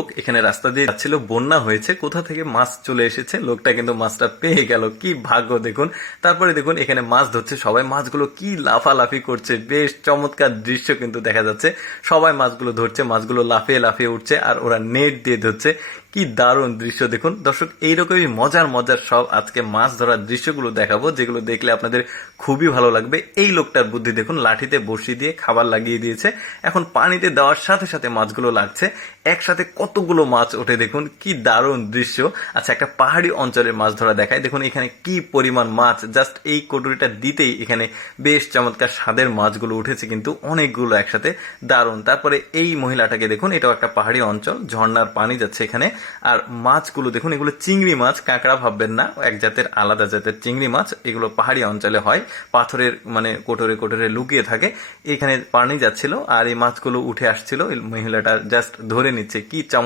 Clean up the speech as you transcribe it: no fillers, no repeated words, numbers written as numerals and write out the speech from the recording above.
লোক এখানে রাস্তা দিয়ে যাচ্ছিল, বন্যা হয়েছে, কোথা থেকে মাছ চলে এসেছে, লোকটা কিন্তু মাছটা পেয়ে গেল, কি ভাগ্য দেখুন। তারপরে দেখুন এখানে মাছ ধরছে সবাই, মাছগুলো কি লাফালাফি করছে, বেশ চমৎকার দৃশ্য কিন্তু দেখা যাচ্ছে। সবাই মাছগুলো ধরছে, মাছগুলো লাফিয়ে লাফিয়ে উঠছে আর ওরা নেট দিয়ে ধরছে। কি দারুণ দৃশ্য দেখুন দর্শক। এইরকমই মজার মজার সব আজকে মাছ ধরার দৃশ্যগুলো দেখাবো, যেগুলো দেখলে আপনাদের খুবই ভালো লাগবে। এই লোকটার বুদ্ধি দেখুন, লাঠিতে বসিয়ে দিয়ে খাবার লাগিয়ে দিয়েছে, এখন পানিতে দেওয়ার সাথে সাথে মাছগুলো লাগছে, একসাথে কতগুলো মাছ ওঠে দেখুন, কি দারুণ দৃশ্য। আচ্ছা, একটা পাহাড়ি অঞ্চলের মাছ ধরা দেখায়, দেখুন এখানে কি পরিমাণ মাছ, জাস্ট এই কটুরিটা দিতেই এখানে বেশ চমৎকার স্বাদের মাছগুলো উঠেছে কিন্তু অনেকগুলো একসাথে, দারুণ। তারপরে এই মহিলাটাকে দেখুন, এটাও একটা পাহাড়ি অঞ্চল, ঝর্ণার পানি যাচ্ছে এখানে, আর মাছগুলো দেখুন, এগুলো চিংড়ি মাছ, কাঁকড়া ভাববেন না, এক জাতের আলাদা জাতের চিংড়ি মাছ, এগুলো পাহাড়ি অঞ্চলে হয়, পাথরের মানে কোটরে কোটরে লুকিয়ে থাকে। এখানে পানি যাচ্ছিল আর এই মাছগুলো উঠে আসছিল, মহিলাটা জাস্ট ধরে নিচ্ছে, কি